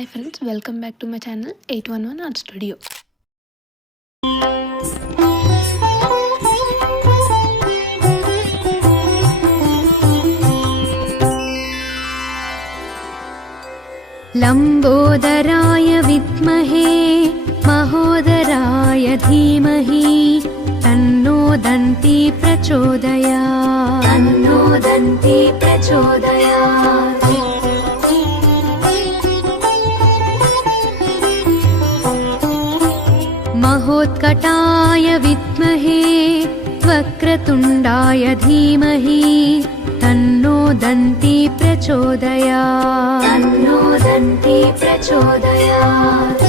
Hi friends, welcome back to my channel 811 Art Studio. लंबोदराय विद्महे महोदराय धीमहि तन्नो दन्ती प्रचोदयात्। तन्नो दन्ती प्रचोदयात्। महोत्कटाय विद्महे वक्रतुण्डाय धीमहि तन्नो दन्ती प्रचोदयात्। तन्नो दन्ती प्रचोदयात्।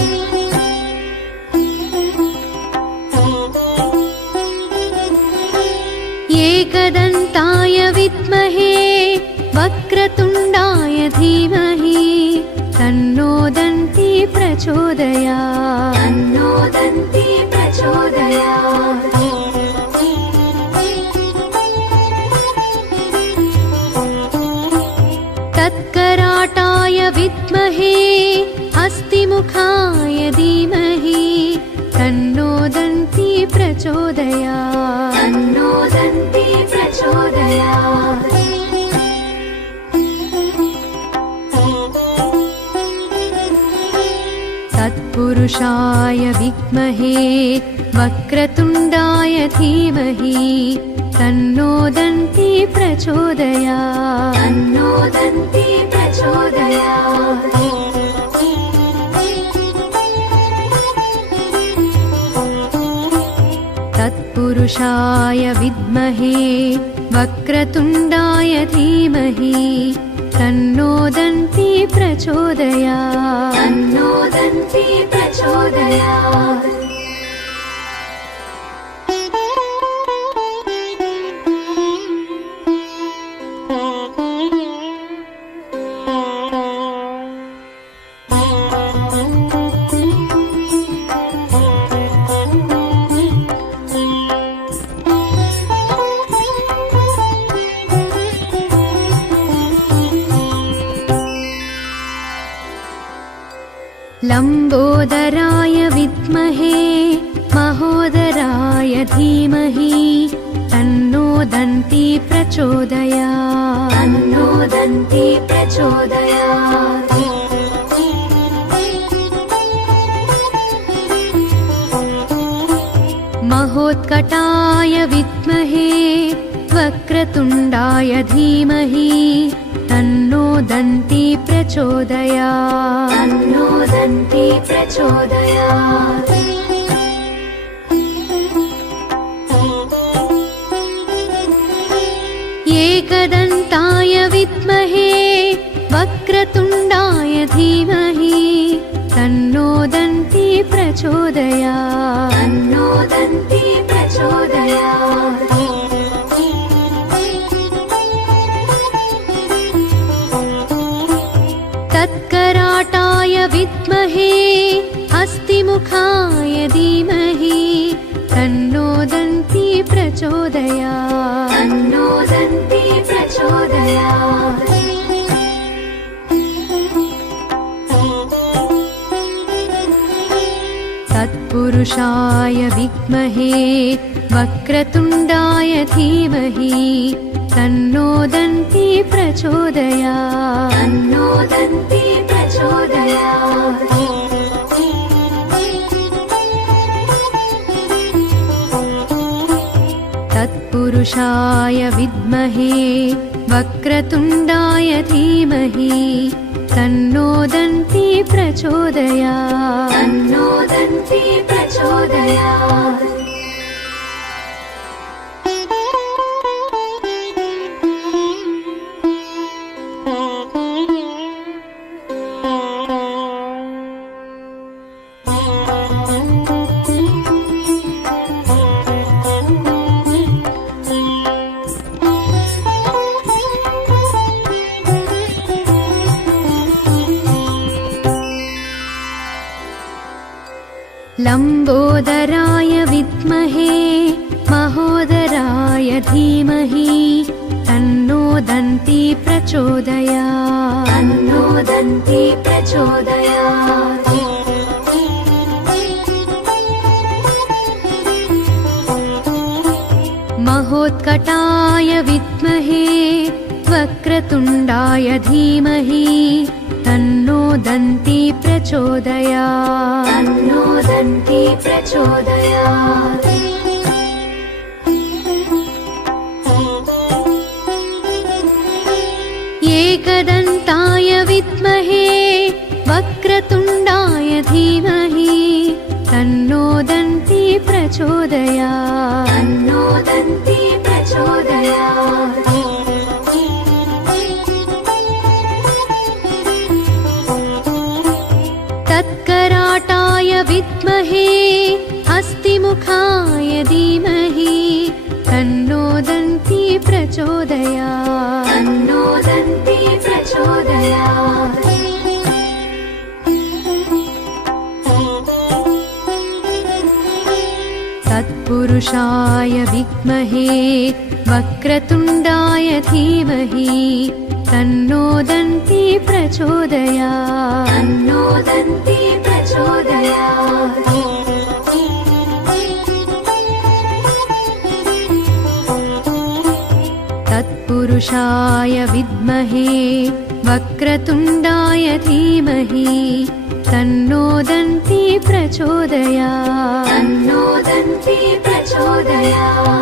एकदन्ताय विद्महे वक्रतुण्डाय धीमहि तन्नो दन्ती प्रचोदयात्। तन्नो दन्ती प्रचोदयात्। तत्कराटाय विद्महे हस्तिमुखाय धीमहि तन्नो दन्ती प्रचोदयात्। तन्नो दन्ती प्रचोदयात्। तत्पुरुषाय विद्महे वक्रतुण्डाय धीमहि तन्नो दन्ती प्रचोदयात्। तन्नो दन्ती प्रचोदयात्। तत्पुरुषाय विद्महे वक्रतुण्डाय धीमहि तन्नो दन्ती प्रचोदयात्। तन्नो दन्ती प्रचोदयात्। लंबोदराय विद्महे महोदराय धीमहि तन्नो दन्ती प्रचोदयात्। तन्नो दन्ती प्रचोदयात्। महोत्कटाय विद्महे वक्रतुण्डाय धीमहि तन्नो दन्ती प्रचोदयात्। तन्नो दन्ती प्रचोदयात्। एकदन्ताय विद्महे वक्रतुण्डाय धीमहि तन्नो दन्ती प्रचोदयात्। तन्नो दन्ती प्रचोदयात्। तत्कराटाय विद्महे हस्तिमुखाय धीमहि तन्नो दन्ती प्रचोदयात्। तन्नो दन्ती प्रचोदयात्। तत्पुरुषाय विद्महे वक्रतुण्डाय धीमहि तन्नो दन्ती प्रचोदयात्। तन्नो दन्ती प्रचोदयात्। तत्पुरुषाय विद्महे वक्रतुण्डाय धीमहि तन्नो दन्ती प्रचोदयात्। तन्नो दन्ती प्रचोदयात्। लंबोदराय विद्महे महोदराय धीमहि तन्नो दन्ती प्रचोदयात् तन्नो दन्ती प्रचोदयात् महोत्कटाय विद्महे वक्रतुण्डाय धीमहि तन्नो दन्ती प्रचोदयात् तन्नो दन्ती प्रचोदयात् एकदन्ताय विद्महे वक्रतुण्डाय धीमहि तन्नो दन्ती प्रचोदयात् तन्नो दन्ती प्रचोदयात् तत्कराटाय विद्महे हस्तिमुखाय धीमहि तन्नो दन्ती प्रचोदयात् तन्नो दन्ती प्रचोदयात् तत्पुरुषाय विद्महे वक्रतुण्डाय धीमहि तन्नो दन्ती प्रचोदयात् तन्नो दन्ती प्रचोदयात् तत्पुरुषाय विद्महे वक्रतुण्डाय धीमहि तन्नो दन्ती प्रचोदयात् तन्नो दन्ती प्रचोदयात्